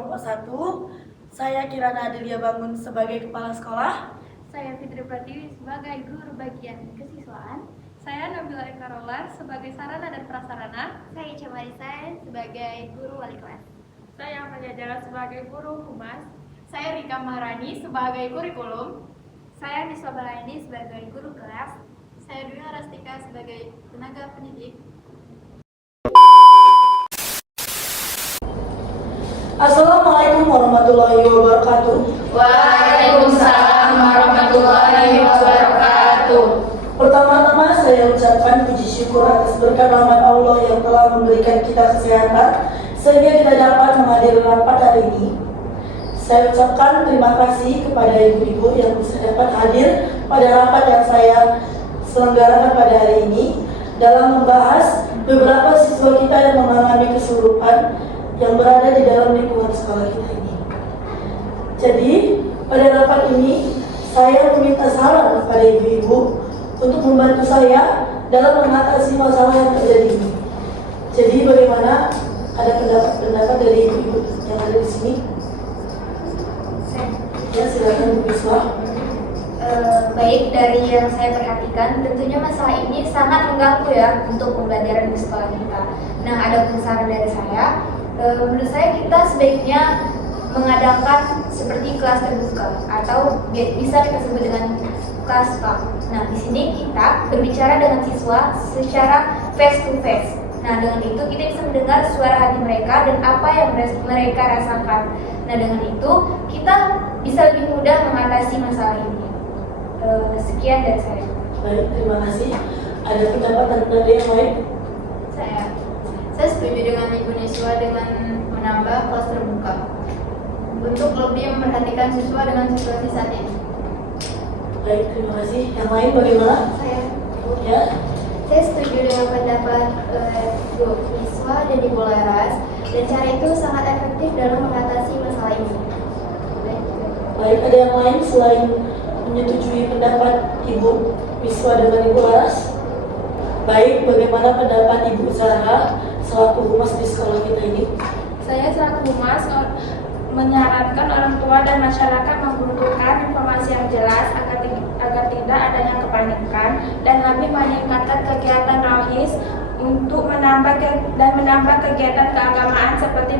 kelompok 1. Saya Kirana Adelia Bangun sebagai kepala sekolah. Saya Fitri Pratiwi sebagai guru bagian kesiswaan. Saya Nabila Eka Rolar sebagai sarana dan prasarana. Saya Ica Marisa sebagai guru wali kelas. Saya Amalia Jala sebagai guru humas. Saya Rika Maharani sebagai kurikulum. Saya Niswa Balaini sebagai guru kelas. Saya Dwi Rastika sebagai tenaga pendidik. Assalamualaikum warahmatullahi wabarakatuh. Waalaikumsalam warahmatullahi wabarakatuh. Pertama-tama saya ucapkan puji syukur atas berkat rahmat Allah yang telah memberikan kita kesehatan sehingga kita dapat menghadiri rapat hari ini. Saya ucapkan terima kasih kepada ibu-ibu yang bisa dapat hadir pada rapat yang saya selenggarakan pada hari ini dalam membahas beberapa siswa kita yang mengalami kesurupan yang berada di dalam lingkungan sekolah kita ini. Jadi, pada rapat ini saya meminta saran kepada ibu-ibu untuk membantu saya dalam mengatasi masalah yang terjadi ini. Jadi, bagaimana? Ada pendapat dari ibu-ibu yang ada di sini? Ya, silakan Bu Biswa. Baik, dari yang saya perhatikan, tentunya masalah ini sangat mengganggu ya untuk pembelajaran di sekolah kita. Nah, ada saran dari saya. Menurut saya kita sebaiknya mengadakan seperti kelas terbuka atau bisa kita sebut dengan kelas talk. Nah, di sini kita berbicara dengan siswa secara face to face. Nah, dengan itu kita bisa mendengar suara hati mereka dan apa yang mereka rasakan. Nah, dengan itu kita bisa lebih mudah mengatasi masalah ini. Sekian dari saya. Baik, terima kasih. Ada pendapat dari yang lain? Saya setuju dengan Ibu Niswa dengan menambah kelas terbuka untuk lebih memperhatikan siswa dengan situasi saat ini. Baik, terima kasih. Yang lain bagaimana? Ya. Saya setuju dengan pendapat Bu Niswa dan Ibu Laras, dan cara itu sangat efektif dalam mengatasi masalah ini. Baik, ada yang lain selain menyetujui pendapat Ibu Miswa dengan Ibu Laras? Baik, bagaimana pendapat Ibu Zahra selaku humas di sekolah kita ini? Saya selaku humas menyarankan orang tua dan masyarakat membutuhkan informasi yang jelas agar tidak adanya kepanikan dan lebih meningkatkan kegiatan rohis untuk menambah kegiatan keagamaan seperti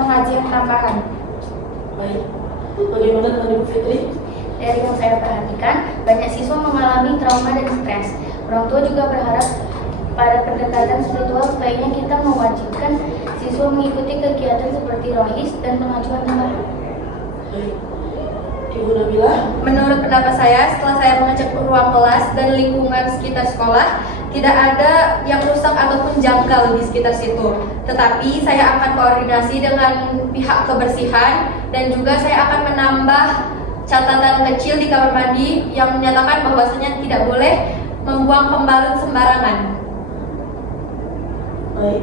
pengajian tambahan. Baik, bagaimana dengan Ibu Fitri? Dari yang saya perhatikan, banyak siswa mengalami trauma dan stres. Orang tua juga berharap pada pendekatan spiritual sebaiknya kita mewajibkan siswa mengikuti kegiatan seperti rohis dan pengajuan tambahan. Baik, Ibu Nabila? Menurut pendapat saya, setelah saya mengecek ruang kelas dan lingkungan sekitar sekolah, tidak ada yang rusak ataupun janggal di sekitar situ. Tetapi saya akan koordinasi dengan pihak kebersihan dan juga saya akan menambah catatan kecil di kamar mandi yang menyatakan bahwasanya tidak boleh membuang pembalut sembarangan. Baik.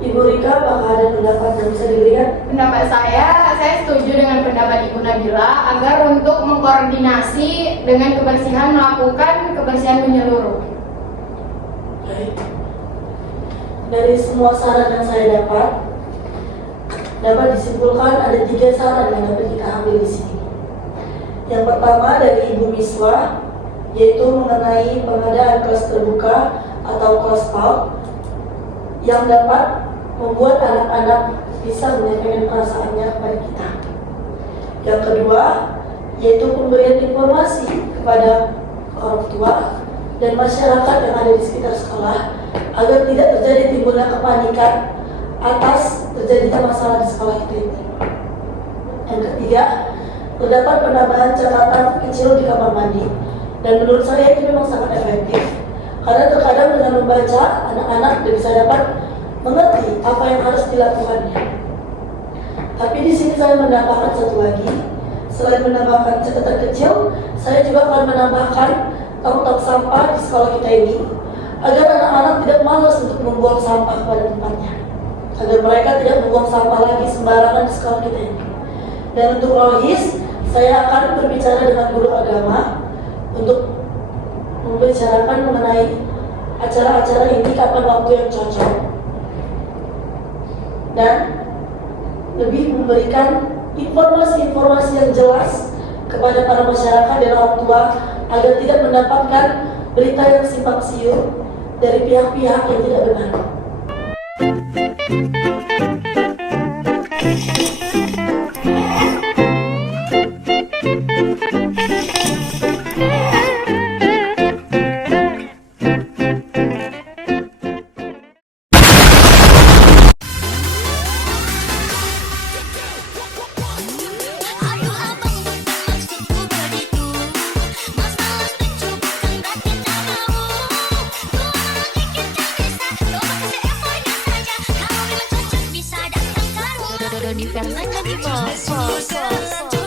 Ibu Rika, apakah ada pendapat yang bisa diberikan? Pendapat saya setuju dengan pendapat Ibu Nabila agar untuk mengkoordinasi dengan kebersihan melakukan kebersihan menyeluruh. Baik. Dari semua saran yang saya dapat disimpulkan ada 3 saran yang dapat kita ambil di sini. Yang pertama dari Ibu Miswa, yaitu mengenai pengadaan kelas terbuka atau kelas talk yang dapat membuat anak-anak bisa menyampaikan perasaannya kepada kita. Yang kedua, yaitu pemberian informasi kepada orang tua dan masyarakat yang ada di sekitar sekolah agar tidak terjadi timbulnya kepanikan atas terjadinya masalah di sekolah kita ini. Yang ketiga, terdapat penambahan catatan kecil di kamar mandi, dan menurut saya itu memang sangat efektif karena terkadang dengan membaca anak-anak bisa dapat mengerti apa yang harus dilakukannya. Tapi di sini saya menambahkan satu lagi, selain menambahkan catatan kecil, saya juga akan menambahkan tong-tong sampah di sekolah kita ini agar anak-anak tidak malas untuk membuang sampah pada tempatnya, agar mereka tidak membuang sampah lagi sembarangan di sekolah kita ini. Dan untuk rohis, saya akan berbicara dengan guru agama untuk membicarakan mengenai acara-acara ini kapan waktu yang cocok, dan lebih memberikan informasi-informasi yang jelas kepada para masyarakat dan orang tua agar tidak mendapatkan berita yang simpang siur dari pihak-pihak yang tidak benar. Doni Fernanda di bawah.